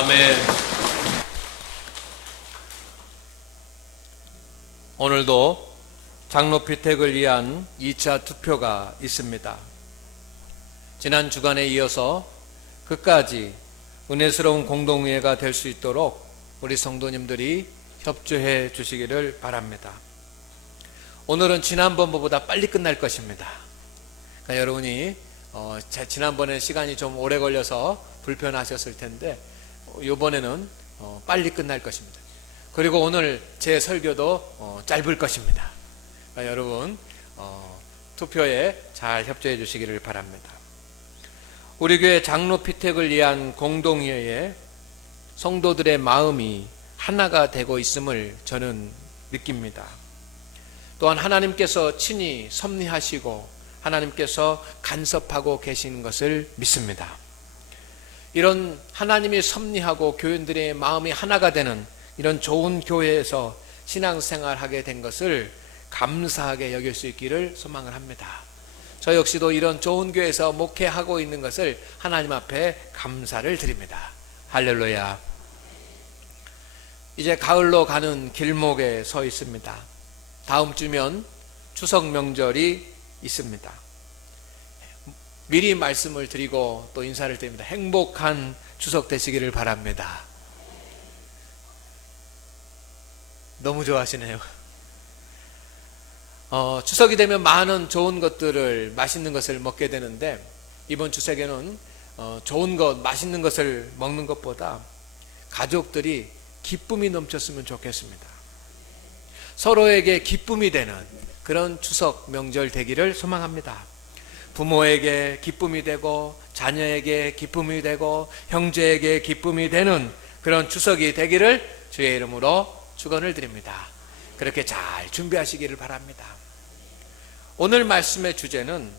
아멘. 오늘도 장로피택을 위한 2차 투표가 있습니다. 지난 주간에 이어서 끝까지 은혜스러운 공동회가 될 수 있도록 우리 성도님들이 협조해 주시기를 바랍니다. 오늘은 지난번보다 빨리 끝날 것입니다. 그러니까 여러분이 지난번에 시간이 좀 오래 걸려서 불편하셨을 텐데 이번에는 빨리 끝날 것입니다. 그리고 오늘 제 설교도 짧을 것입니다. 그러니까 여러분 투표에 잘 협조해 주시기를 바랍니다. 우리 교회 장로피택을 위한 공동회에 성도들의 마음이 하나가 되고 있음을 저는 느낍니다. 또한 하나님께서 친히 섭리하시고 하나님께서 간섭하고 계신 것을 믿습니다. 이런 하나님이 섭리하고 교인들의 마음이 하나가 되는 이런 좋은 교회에서 신앙생활하게 된 것을 감사하게 여길 수 있기를 소망을 합니다. 저 역시도 이런 좋은 교회에서 목회하고 있는 것을 하나님 앞에 감사를 드립니다. 할렐루야. 이제 가을로 가는 길목에 서 있습니다. 다음 주면 추석 명절이 있습니다. 미리 말씀을 드리고 또 인사를 드립니다. 행복한 추석 되시기를 바랍니다. 너무 좋아하시네요. 추석이 되면 많은 좋은 것들을, 맛있는 것을 먹게 되는데 이번 추석에는 좋은 것, 맛있는 것을 먹는 것보다 가족들이 기쁨이 넘쳤으면 좋겠습니다. 서로에게 기쁨이 되는 그런 추석 명절 되기를 소망합니다. 부모에게 기쁨이 되고 자녀에게 기쁨이 되고 형제에게 기쁨이 되는 그런 추석이 되기를 주의 이름으로 축원을 드립니다. 그렇게 잘 준비하시기를 바랍니다. 오늘 말씀의 주제는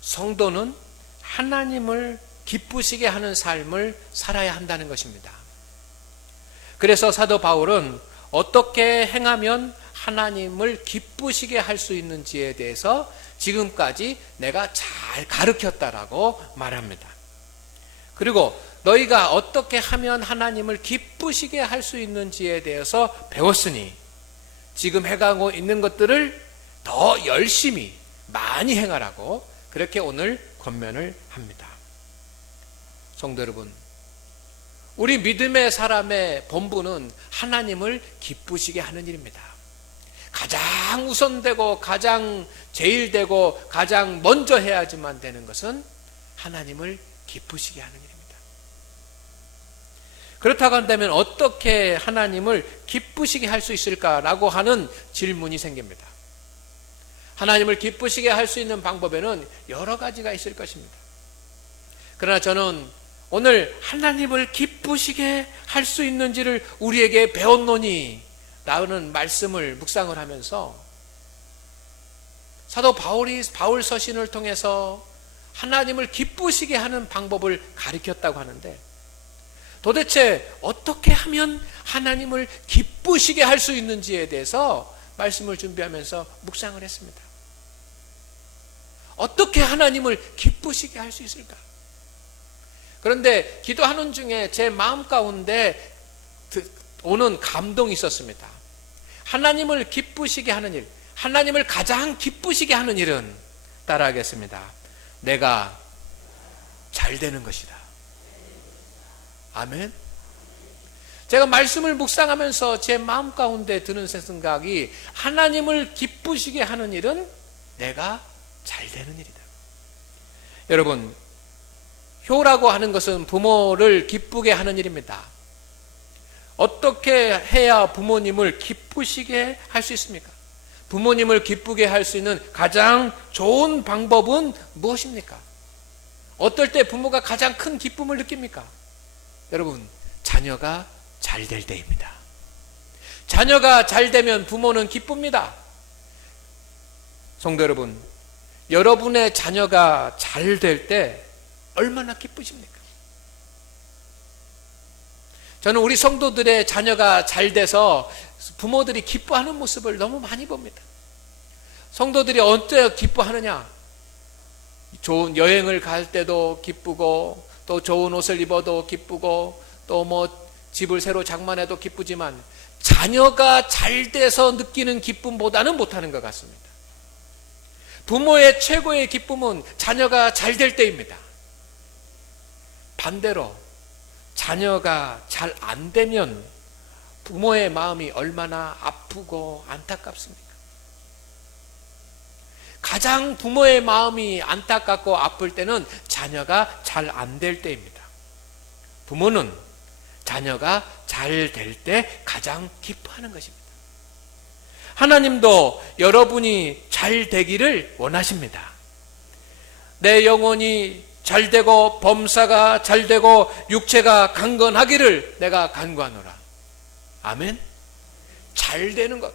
성도는 하나님을 기쁘시게 하는 삶을 살아야 한다는 것입니다. 그래서 사도 바울은 어떻게 행하면 하나님을 기쁘시게 할 수 있는지에 대해서 지금까지 내가 잘 가르쳤다라고 말합니다. 그리고 너희가 어떻게 하면 하나님을 기쁘시게 할 수 있는지에 대해서 배웠으니 지금 해가고 있는 것들을 더 열심히 많이 행하라고 그렇게 오늘 권면을 합니다. 성도 여러분, 우리 믿음의 사람의 본분은 하나님을 기쁘시게 하는 일입니다. 가장 우선되고 가장 제일되고 가장 먼저 해야지만 되는 것은 하나님을 기쁘시게 하는 일입니다. 그렇다고 한다면 어떻게 하나님을 기쁘시게 할 수 있을까라고 하는 질문이 생깁니다. 하나님을 기쁘시게 할 수 있는 방법에는 여러 가지가 있을 것입니다. 그러나 저는 오늘 하나님을 기쁘시게 할 수 있는지를 우리에게 배웠노니 라는 말씀을 묵상을 하면서 사도 바울 서신을 통해서 하나님을 기쁘시게 하는 방법을 가르쳤다고 하는데 도대체 어떻게 하면 하나님을 기쁘시게 할 수 있는지에 대해서 말씀을 준비하면서 묵상을 했습니다. 어떻게 하나님을 기쁘시게 할 수 있을까? 그런데 기도하는 중에 제 마음 가운데 오는 감동이 있었습니다. 하나님을 기쁘시게 하는 일, 하나님을 가장 기쁘시게 하는 일은 따라하겠습니다. 내가 잘 되는 것이다. 아멘. 제가 말씀을 묵상하면서 제 마음 가운데 드는 생각이 하나님을 기쁘시게 하는 일은 내가 잘 되는 일이다. 여러분, 효라고 하는 것은 부모를 기쁘게 하는 일입니다. 어떻게 해야 부모님을 기쁘시게 할 수 있습니까? 부모님을 기쁘게 할 수 있는 가장 좋은 방법은 무엇입니까? 어떨 때 부모가 가장 큰 기쁨을 느낍니까? 여러분, 자녀가 잘 될 때입니다. 자녀가 잘 되면 부모는 기쁩니다. 성도 여러분, 여러분의 자녀가 잘 될 때 얼마나 기쁘십니까? 저는 우리 성도들의 자녀가 잘 돼서 부모들이 기뻐하는 모습을 너무 많이 봅니다. 성도들이 언제 기뻐하느냐? 좋은 여행을 갈 때도 기쁘고 또 좋은 옷을 입어도 기쁘고 또 뭐 집을 새로 장만해도 기쁘지만 자녀가 잘 돼서 느끼는 기쁨보다는 못하는 것 같습니다. 부모의 최고의 기쁨은 자녀가 잘 될 때입니다. 반대로 자녀가 잘 안 되면 부모의 마음이 얼마나 아프고 안타깝습니까? 가장 부모의 마음이 안타깝고 아플 때는 자녀가 잘 안 될 때입니다. 부모는 자녀가 잘 될 때 가장 기뻐하는 것입니다. 하나님도 여러분이 잘 되기를 원하십니다. 내 영혼이 잘 되고 범사가 잘 되고 육체가 강건하기를 내가 간구하노라. 아멘. 잘 되는 것,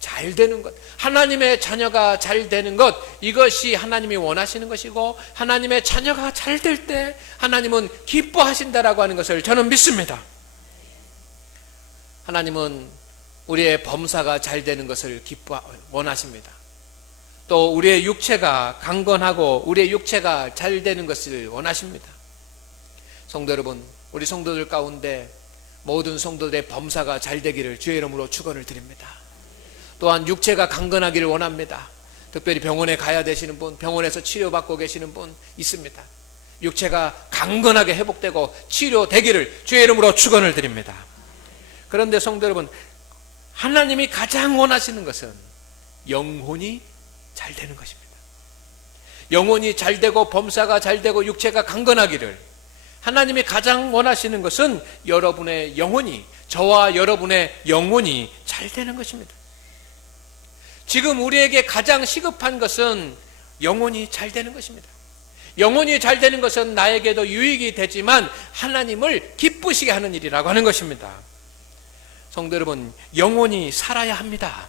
잘 되는 것, 하나님의 자녀가 잘 되는 것, 이것이 하나님이 원하시는 것이고 하나님의 자녀가 잘 될 때 하나님은 기뻐하신다라고 하는 것을 저는 믿습니다. 하나님은 우리의 범사가 잘 되는 것을 원하십니다. 또 우리의 육체가 강건하고 우리의 육체가 잘 되는 것을 원하십니다. 성도 여러분, 우리 성도들 가운데 모든 성도들의 범사가 잘 되기를 주의 이름으로 축원을 드립니다. 또한 육체가 강건하기를 원합니다. 특별히 병원에 가야 되시는 분, 병원에서 치료받고 계시는 분 있습니다. 육체가 강건하게 회복되고 치료되기를 주의 이름으로 축원을 드립니다. 그런데 성도 여러분, 하나님이 가장 원하시는 것은 영혼이 잘 되는 것입니다. 영혼이 잘 되고 범사가 잘 되고 육체가 강건하기를, 하나님이 가장 원하시는 것은 여러분의 영혼이, 저와 여러분의 영혼이 잘 되는 것입니다. 지금 우리에게 가장 시급한 것은 영혼이 잘 되는 것입니다. 영혼이 잘 되는 것은 나에게도 유익이 되지만 하나님을 기쁘시게 하는 일이라고 하는 것입니다. 성도 여러분, 영혼이 살아야 합니다.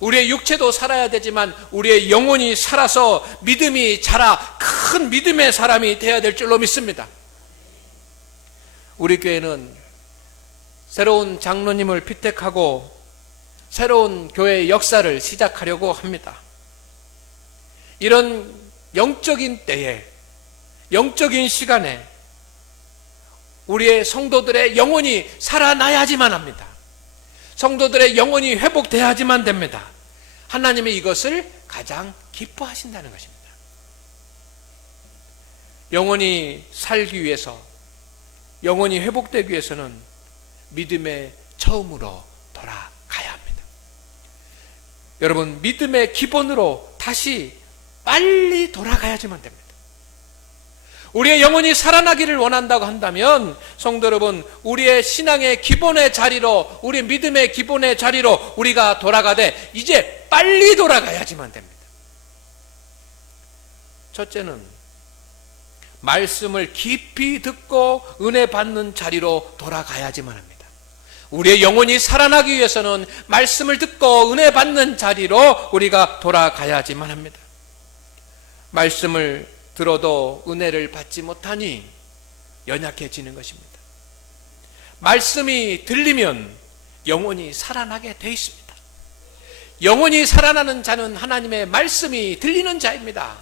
우리의 육체도 살아야 되지만 우리의 영혼이 살아서 믿음이 자라 큰 믿음의 사람이 되어야 될 줄로 믿습니다. 우리 교회는 새로운 장로님을 피택하고 새로운 교회의 역사를 시작하려고 합니다. 이런 영적인 때에, 영적인 시간에 우리의 성도들의 영혼이 살아나야지만 합니다. 성도들의 영혼이 회복돼야지만 됩니다. 하나님이 이것을 가장 기뻐하신다는 것입니다. 영혼이 살기 위해서, 영혼이 회복되기 위해서는 믿음의 처음으로 돌아가야 합니다. 여러분, 믿음의 기본으로 다시 빨리 돌아가야지만 됩니다. 우리의 영혼이 살아나기를 원한다고 한다면 성도 여러분, 우리의 신앙의 기본의 자리로, 우리 믿음의 기본의 자리로 우리가 돌아가되 이제 빨리 돌아가야지만 됩니다. 첫째는 말씀을 깊이 듣고 은혜 받는 자리로 돌아가야지만 합니다. 우리의 영혼이 살아나기 위해서는 말씀을 듣고 은혜 받는 자리로 우리가 돌아가야지만 합니다. 말씀을 들어도 은혜를 받지 못하니 연약해지는 것입니다. 말씀이 들리면 영혼이 살아나게 돼 있습니다. 영혼이 살아나는 자는 하나님의 말씀이 들리는 자입니다.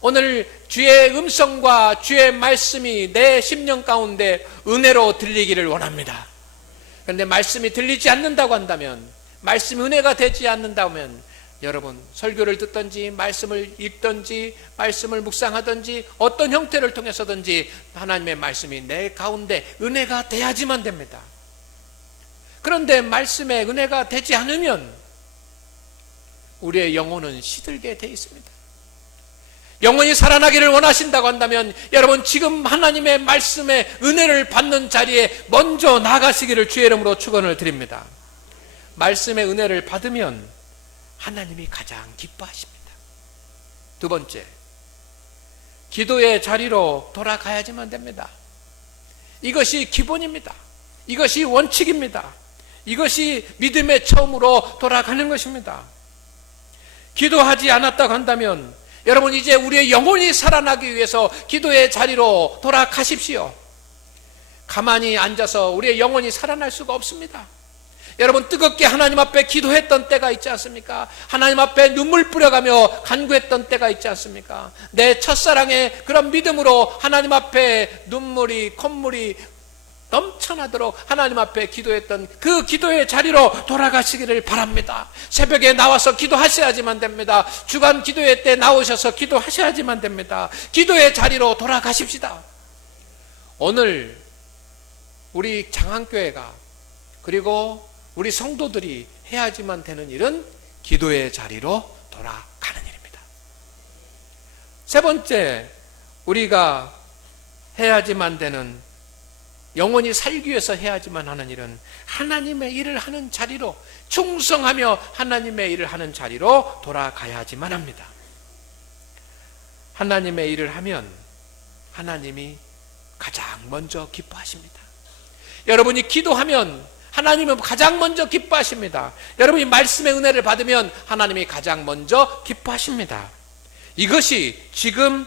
오늘 주의 음성과 주의 말씀이 내 심령 가운데 은혜로 들리기를 원합니다. 그런데 말씀이 들리지 않는다고 한다면, 말씀이 은혜가 되지 않는다면 여러분, 설교를 듣든지 말씀을 읽든지 말씀을 묵상하든지 어떤 형태를 통해서든지 하나님의 말씀이 내 가운데 은혜가 돼야지만 됩니다. 그런데 말씀에 은혜가 되지 않으면 우리의 영혼은 시들게 돼 있습니다. 영혼이 살아나기를 원하신다고 한다면 여러분, 지금 하나님의 말씀에 은혜를 받는 자리에 먼저 나가시기를 주의 이름으로 축원을 드립니다. 말씀의 은혜를 받으면 하나님이 가장 기뻐하십니다. 두 번째, 기도의 자리로 돌아가야지만 됩니다. 이것이 기본입니다. 이것이 원칙입니다. 이것이 믿음의 처음으로 돌아가는 것입니다. 기도하지 않았다고 한다면 여러분, 이제 우리의 영혼이 살아나기 위해서 기도의 자리로 돌아가십시오. 가만히 앉아서 우리의 영혼이 살아날 수가 없습니다. 여러분, 뜨겁게 하나님 앞에 기도했던 때가 있지 않습니까? 하나님 앞에 눈물 뿌려가며 간구했던 때가 있지 않습니까? 내 첫사랑의 그런 믿음으로 하나님 앞에 눈물이, 콧물이 넘쳐나도록 하나님 앞에 기도했던 그 기도의 자리로 돌아가시기를 바랍니다. 새벽에 나와서 기도하셔야지만 됩니다. 주간 기도회 때 나오셔서 기도하셔야지만 됩니다. 기도의 자리로 돌아가십시다. 오늘 우리 장안교회가, 그리고 우리 성도들이 해야지만 되는 일은 기도의 자리로 돌아가는 일입니다. 세 번째, 우리가 해야지만 되는, 영원히 살기 위해서 해야지만 하는 일은 하나님의 일을 하는 자리로, 충성하며 하나님의 일을 하는 자리로 돌아가야지만 합니다. 하나님의 일을 하면 하나님이 가장 먼저 기뻐하십니다. 여러분이 기도하면 하나님은 가장 먼저 기뻐하십니다. 여러분이 말씀의 은혜를 받으면 하나님이 가장 먼저 기뻐하십니다. 이것이 지금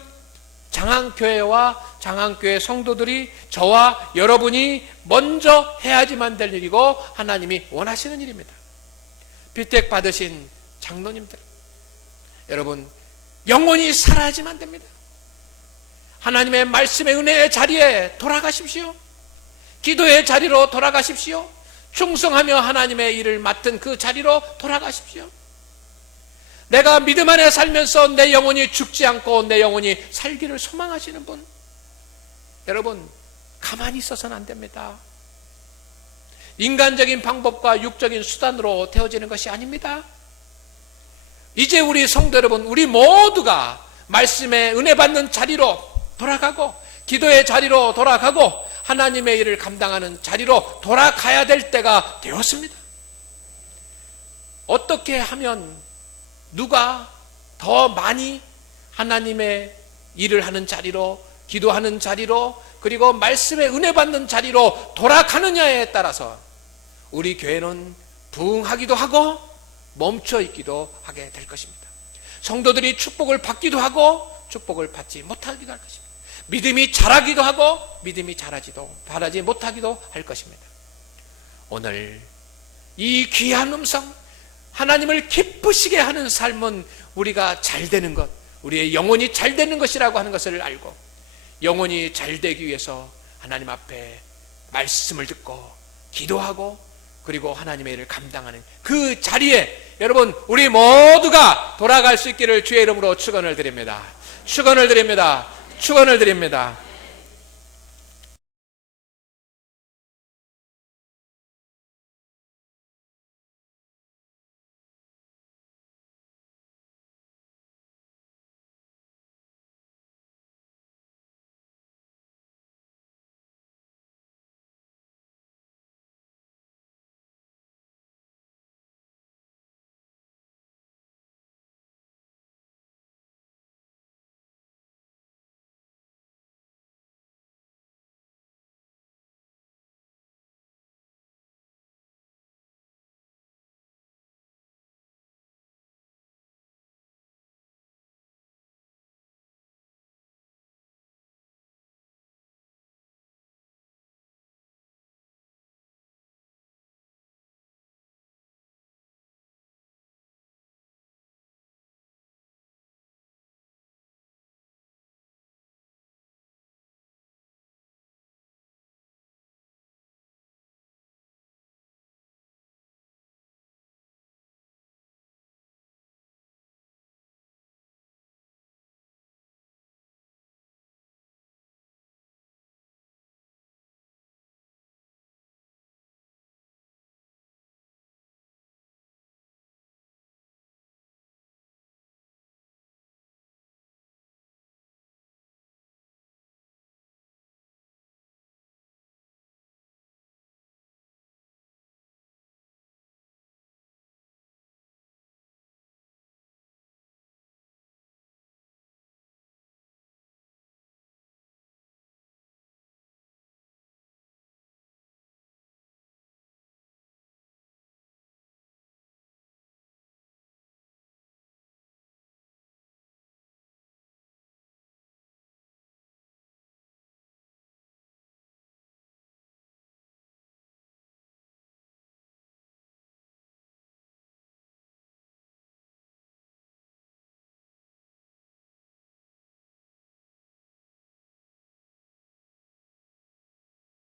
장안교회와 장안교회 성도들이, 저와 여러분이 먼저 해야지만 될 일이고 하나님이 원하시는 일입니다. 비택 받으신 장로님들, 여러분 영원히 살아야지만 됩니다. 하나님의 말씀의 은혜의 자리에 돌아가십시오. 기도의 자리로 돌아가십시오. 충성하며 하나님의 일을 맡은 그 자리로 돌아가십시오. 내가 믿음 안에 살면서 내 영혼이 죽지 않고 내 영혼이 살기를 소망하시는 분, 여러분 가만히 있어서는 안 됩니다. 인간적인 방법과 육적인 수단으로 되어지는 것이 아닙니다. 이제 우리 성도 여러분, 우리 모두가 말씀의 은혜 받는 자리로 돌아가고 기도의 자리로 돌아가고 하나님의 일을 감당하는 자리로 돌아가야 될 때가 되었습니다. 어떻게 하면, 누가 더 많이 하나님의 일을 하는 자리로, 기도하는 자리로, 그리고 말씀의 은혜 받는 자리로 돌아가느냐에 따라서 우리 교회는 부흥하기도 하고 멈춰 있기도 하게 될 것입니다. 성도들이 축복을 받기도 하고 축복을 받지 못하기도 할 것입니다. 믿음이 자라기도 하고 믿음이 바라지 못하기도 할 것입니다. 오늘 이 귀한 음성, 하나님을 기쁘시게 하는 삶은 우리가 잘 되는 것, 우리의 영혼이 잘 되는 것이라고 하는 것을 알고, 영혼이 잘 되기 위해서 하나님 앞에 말씀을 듣고 기도하고 그리고 하나님의 일을 감당하는 그 자리에 여러분 우리 모두가 돌아갈 수 있기를 주의 이름으로 축원을 드립니다. 축원을 드립니다. 축원을 드립니다.